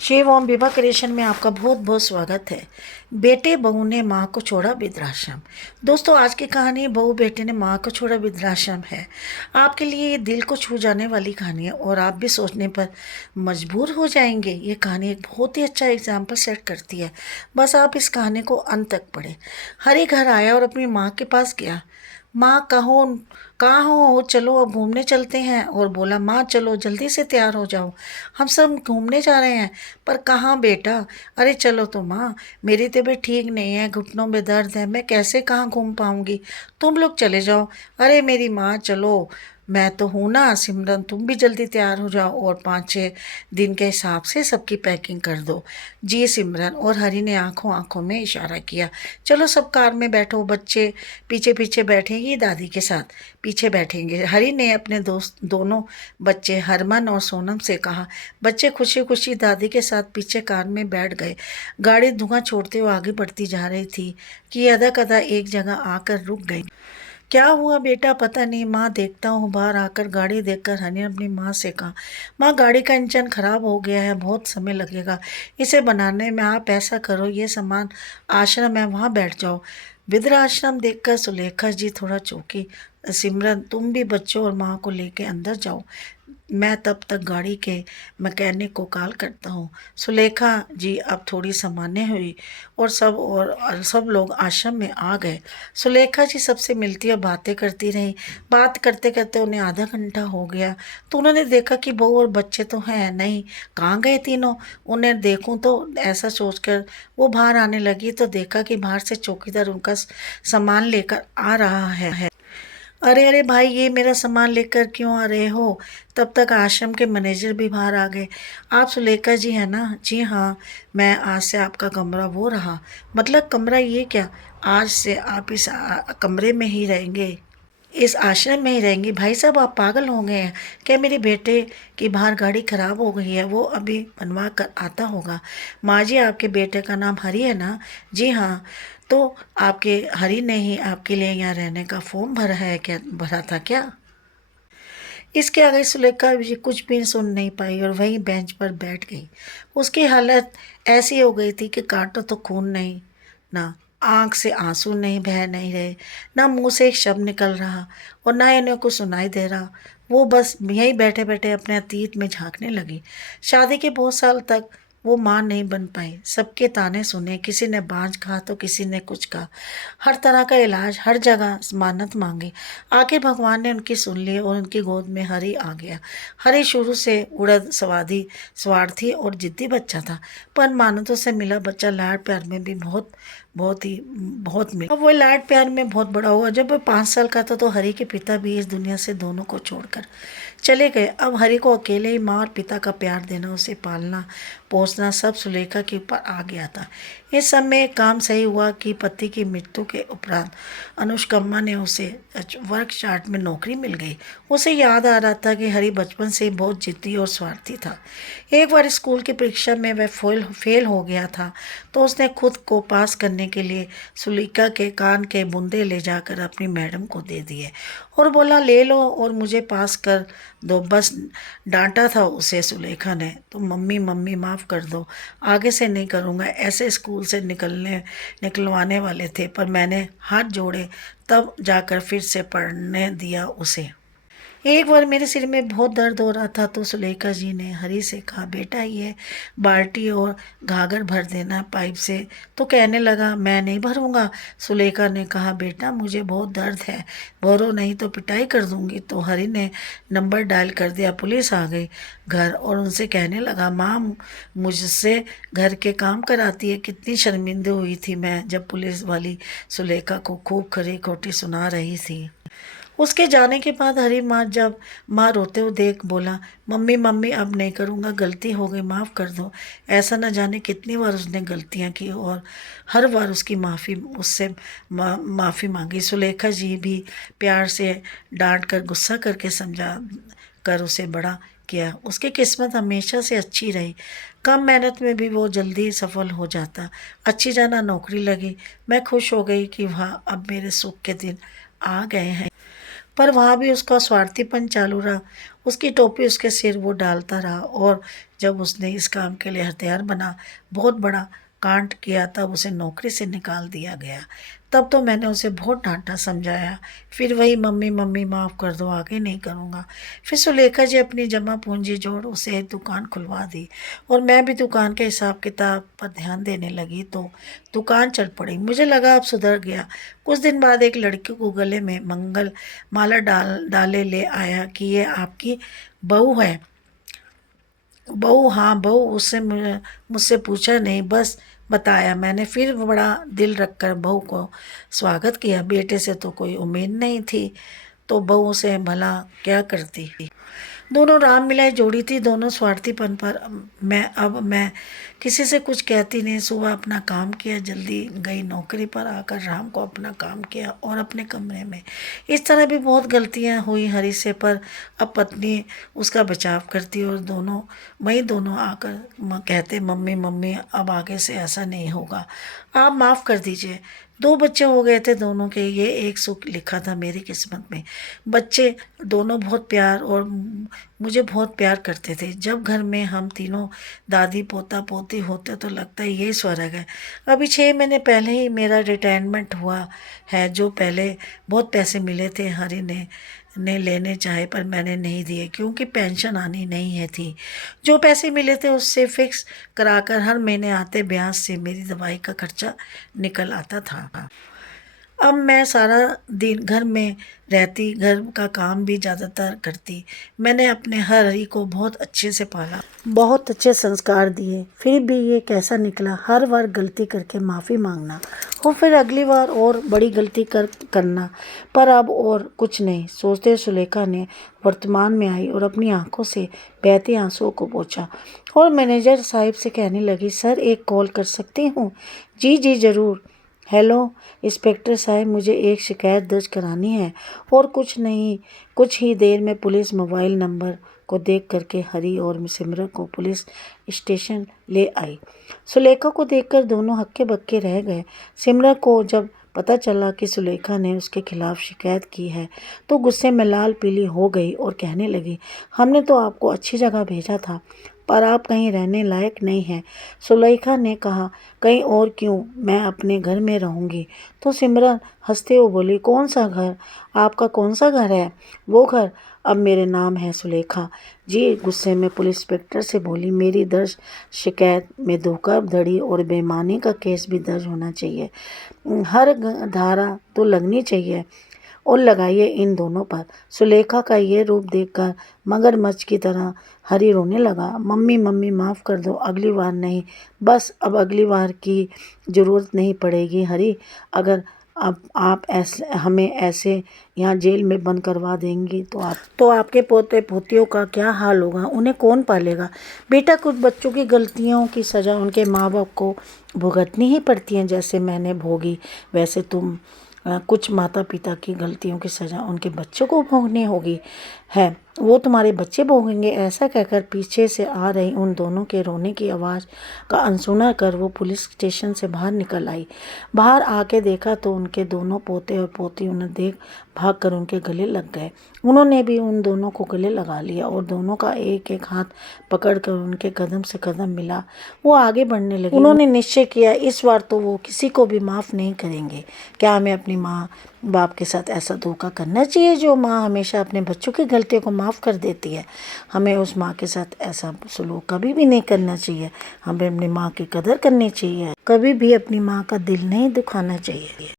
शिव ओम Vibha creation में आपका बहुत बहुत स्वागत है। बेटे बहू ने माँ को छोड़ा वृद्धाश्रम। दोस्तों, आज की कहानी बहू बेटे ने माँ को छोड़ा वृद्धाश्रम है। आपके लिए ये दिल को छू जाने वाली कहानी है और आप भी सोचने पर मजबूर हो जाएंगे। ये कहानी एक बहुत ही अच्छा एग्जाम्पल सेट करती है। बस आप इस कहानी को अंत तक पढ़ें। हरी घर आया और अपनी माँ के पास गया। माँ कहाँ हो, चलो अब घूमने चलते हैं। और बोला, माँ चलो जल्दी से तैयार हो जाओ, हम सब घूमने जा रहे हैं। पर कहाँ बेटा? अरे चलो तो माँ, मेरी तबीयत ठीक नहीं है, घुटनों में दर्द है, मैं कैसे कहाँ घूम पाऊंगी, तुम लोग चले जाओ। अरे मेरी माँ चलो, मैं तो हूँ ना। सिमरन तुम भी जल्दी तैयार हो जाओ और 5-6 दिन के हिसाब से सबकी पैकिंग कर दो। जी सिमरन। और हरी ने आंखों आंखों में इशारा किया। चलो सब कार में बैठो, बच्चे पीछे पीछे बैठेंगी, दादी के साथ पीछे बैठेंगे। हरी ने अपने दोस्त दोनों बच्चे हरमन और सोनम से कहा। बच्चे खुशी खुशी दादी के साथ पीछे कार में बैठ गए। गाड़ी धुआं छोड़ते हुए आगे बढ़ती जा रही थी कि अदा कदा एक जगह आकर रुक गई। क्या हुआ बेटा? पता नहीं माँ, देखता हूँ। बाहर आकर गाड़ी देखकर हनी ने अपनी माँ से कहा, माँ गाड़ी का इंजन खराब हो गया है, बहुत समय लगेगा इसे बनाने में। आप ऐसा करो, ये सामान आश्रम है, वहाँ बैठ जाओ। वृद्धाश्रम देखकर सुलेखा जी थोड़ा चौंकी। सिमरन तुम भी बच्चों और माँ को लेके अंदर जाओ, मैं तब तक गाड़ी के मैकेनिक को कॉल करता हूँ। सुलेखा जी अब थोड़ी सामान्य हुई और सब लोग आश्रम में आ गए। सुलेखा जी सबसे मिलती और बातें करती रही। बात करते करते उन्हें आधा घंटा हो गया तो उन्होंने देखा कि बहू और बच्चे तो हैं नहीं, कहाँ गए तीनों। उन्हें देखूं तो ऐसा सोचकर वो बाहर आने लगी तो देखा कि बाहर से चौकीदार उनका सामान लेकर आ रहा है। अरे अरे भाई, ये मेरा सामान लेकर क्यों आ रहे हो? तब तक आश्रम के मैनेजर भी बाहर आ गए। आप सुलेखा जी हैं ना? जी हाँ, मैं आज से आपका कमरा वो रहा। मतलब कमरा ये क्या? आज से आप इस कमरे में ही रहेंगे, इस आश्रम में ही रहेंगी। भाई साहब आप पागल हो गए हैं क्या? मेरे बेटे की बाहर गाड़ी खराब हो गई है, वो अभी बनवा कर आता होगा। माँ जी, आपके बेटे का नाम हरी है ना? जी हाँ। तो आपके हरी ने ही आपके लिए यहाँ रहने का फॉर्म भरा है क्या? भरा था क्या? इसके आगे सुलेखा जी कुछ भी सुन नहीं पाई और वहीं बेंच पर बैठ गई। उसकी हालत ऐसी हो गई थी कि काटो तो खून नहीं, ना आंख से आंसू नहीं बह नहीं रहे, ना मुंह से एक शब्द निकल रहा और ना इन्हें कुछ सुनाई दे रहा। वो बस यहीं बैठे बैठे अपने अतीत में झांकने लगी। शादी के बहुत साल तक वो माँ नहीं बन पाई। सबके ताने सुने, किसी ने बांझ कहा तो किसी ने कुछ कहा। हर तरह का इलाज, हर जगह मान्नत मांगी। आखिर भगवान ने उनकी सुन ली और उनकी गोद में हरी आ गया। हरी शुरू से उड़द सवादी स्वार्थी और जिद्दी बच्चा था, पर मान्यतों से मिला बच्चा लाड प्यार में भी बहुत मिला। अब वो लाड प्यार में बहुत बड़ा हुआ। जब वो 5 साल का था तो हरी के पिता भी इस दुनिया से दोनों को छोड़कर चले गए। अब हरी को अकेले ही माँ और पिता का प्यार देना, उसे पालना पोसना सब सुलेखा के ऊपर आ गया था। इस समय काम सही हुआ कि पति की मृत्यु के उपरांत अनुष्कम्मा ने उसे वर्कशाप में नौकरी मिल गई। उसे याद आ रहा था कि हरी बचपन से ही बहुत जिद्दी और स्वार्थी था। एक बार स्कूल की परीक्षा में वह फेल हो गया था तो उसने खुद को पास करने के लिए सुलेखा के कान के बूंदे ले जाकर अपनी मैडम को दे दिए और बोला, ले लो और मुझे पास कर दो बस। डांटा था उसे सुलेखा ने तो मम्मी मम्मी माफ़ कर दो, आगे से नहीं करूँगा। ऐसे स्कूल से निकलवाने वाले थे पर मैंने हाथ जोड़े तब जाकर फिर से पढ़ने दिया उसे। एक बार मेरे सिर में बहुत दर्द हो रहा था तो सुलेखा जी ने हरी से कहा, बेटा ये बाल्टी और घाघर भर देना पाइप से। तो कहने लगा, मैं नहीं भरूंगा। सुलेखा ने कहा, बेटा मुझे बहुत दर्द है, भरो नहीं तो पिटाई कर दूंगी। तो हरी ने नंबर डायल कर दिया। पुलिस आ गई घर और उनसे कहने लगा, माँ मुझसे घर के काम कराती है। कितनी शर्मिंदा हुई थी मैं जब पुलिस वाली सुलेखा को खूब खरी खोटी सुना रही थी। उसके जाने के बाद हरी जब माँ रोते हुए देख बोला, मम्मी मम्मी अब नहीं करूँगा, गलती हो गई, माफ़ कर दो। ऐसा न जाने कितनी बार उसने गलतियाँ की और हर बार उसकी उससे माफ़ी मांगी। सुलेखा जी भी प्यार से डांट कर गुस्सा करके समझा कर उसे बड़ा किया। उसकी किस्मत हमेशा से अच्छी रही, कम मेहनत में भी वो जल्दी सफल हो जाता। अच्छी जाना नौकरी लगी। मैं खुश हो गई कि वह अब मेरे सुख के दिन आ गए हैं। पर वहाँ भी उसका स्वार्थीपन चालू रहा। उसकी टोपी उसके सिर वो डालता रहा, और जब उसने इस काम के लिए हथियार बना बहुत बड़ा कांड किया, तब उसे नौकरी से निकाल दिया गया। तब तो मैंने उसे बहुत डांटा, समझाया, फिर वही मम्मी मम्मी माफ़ कर दो, आगे नहीं करूँगा। फिर सुलेखा जी अपनी जमा पूंजी जोड़ उसे एक दुकान खुलवा दी, और मैं भी दुकान के हिसाब किताब पर ध्यान देने लगी, तो दुकान चल पड़ी। मुझे लगा अब सुधर गया। कुछ दिन बाद एक लड़की को गले में मंगल माला डाले ले आया कि ये आपकी बहू है। बहू? हाँ बहू। उससे मुझसे पूछा नहीं, बस बताया मैंने। फिर बड़ा दिल रखकर बहू को स्वागत किया। बेटे से तो कोई उम्मीद नहीं थी, तो बहू से भला क्या करती। दोनों राम मिलाई जोड़ी थी, दोनों स्वार्थीपन पर। मैं किसी से कुछ कहती नहीं। सुबह अपना काम किया, जल्दी गई नौकरी पर, आकर राम को अपना काम किया और अपने कमरे में। इस तरह भी बहुत गलतियां हुई हरी से, पर अब पत्नी उसका बचाव करती, और दोनों आकर कहते, मम्मी मम्मी अब आगे से ऐसा नहीं होगा, आप माफ़ कर दीजिए। 2 बच्चे हो गए थे दोनों के, ये एक सुख लिखा था मेरी किस्मत में। बच्चे दोनों बहुत प्यार और मुझे बहुत प्यार करते थे। जब घर में हम तीनों दादी पोता पोती होते तो लगता है यही स्वर्ग है। अभी 6 महीने पहले ही मेरा रिटायरमेंट हुआ है। जो पहले बहुत पैसे मिले थे हरी ने लेने चाहे, पर मैंने नहीं दिए, क्योंकि पेंशन आनी नहीं है थी। जो पैसे मिले थे उससे फिक्स कराकर हर महीने आते ब्याज से मेरी दवाई का खर्चा निकल आता था। अब मैं सारा दिन घर में रहती, घर का काम भी ज़्यादातर करती। मैंने अपने हरी को बहुत अच्छे से पाला, बहुत अच्छे संस्कार दिए, फिर भी ये कैसा निकला। हर बार गलती करके माफ़ी मांगना और फिर अगली बार और बड़ी गलती करना, पर अब और कुछ नहीं सोचते सुलेखा ने वर्तमान में आई और अपनी आंखों से बहते आंसुओं को पोंछा, और मैनेजर साहब से कहने लगी, सर एक कॉल कर सकती हूँ? जी जी ज़रूर। हेलो इंस्पेक्टर साहब, मुझे एक शिकायत दर्ज करानी है। और कुछ नहीं, कुछ ही देर में पुलिस मोबाइल नंबर को देख करके हरी और सिमरन को पुलिस स्टेशन ले आई। सुलेखा को देखकर दोनों हक्के बक्के रह गए। सिमरन को जब पता चला कि सुलेखा ने उसके खिलाफ शिकायत की है, तो गुस्से में लाल पीली हो गई और कहने लगी, हमने तो आपको अच्छी जगह भेजा था, पर आप कहीं रहने लायक नहीं हैं। सुलेखा ने कहा, कहीं और क्यों, मैं अपने घर में रहूँगी। तो सिमरन हंसते हुए बोली, कौन सा घर? आपका कौन सा घर है? वो घर अब मेरे नाम है सुलेखा जी। गुस्से में पुलिस इंस्पेक्टर से बोली, मेरी दर्ज शिकायत में धोखाधड़ी और बेईमानी का केस भी दर्ज होना चाहिए। हर धारा तो लगनी चाहिए, और लगाइए इन दोनों पर। सुलेखा का ये रूप देखकर मगरमच्छ की तरह हरी रोने लगा। मम्मी मम्मी माफ़ कर दो, अगली बार नहीं, बस अब अगली बार की ज़रूरत नहीं पड़ेगी हरी। अगर अब आप ऐसे हमें ऐसे यहाँ जेल में बंद करवा देंगी तो आपके पोते पोतियों का क्या हाल होगा? उन्हें कौन पालेगा? बेटा, कुछ बच्चों की गलतियों की सज़ा उनके माँ बाप को भुगतनी ही पड़ती हैं। जैसे मैंने भोगी, वैसे तुम कुछ माता पिता की गलतियों की सज़ा उनके बच्चों को भोगनी होगी है, वो तुम्हारे बच्चे भोगेंगे। ऐसा कहकर पीछे से आ रही उन दोनों के रोने की आवाज़ का अनसुना कर वो पुलिस स्टेशन से बाहर निकल आई। बाहर आके देखा तो उनके दोनों पोते और पोती उन्हें देख भाग कर उनके गले लग गए। उन्होंने भी उन दोनों को गले लगा लिया और दोनों का एक एक हाथ पकड़कर उनके कदम से कदम मिला वो आगे बढ़ने लगे। उन्होंने निश्चय किया, इस बार तो वो किसी को भी माफ़ नहीं करेंगे। क्या हमें अपनी माँ बाप के साथ ऐसा धोखा करना चाहिए? जो माँ हमेशा अपने बच्चों की गलतियों को माफ़ कर देती है, हमें उस माँ के साथ ऐसा सलूक कभी भी नहीं करना चाहिए। हमें अपनी माँ की कदर करनी चाहिए, कभी भी अपनी माँ का दिल नहीं दुखाना चाहिए।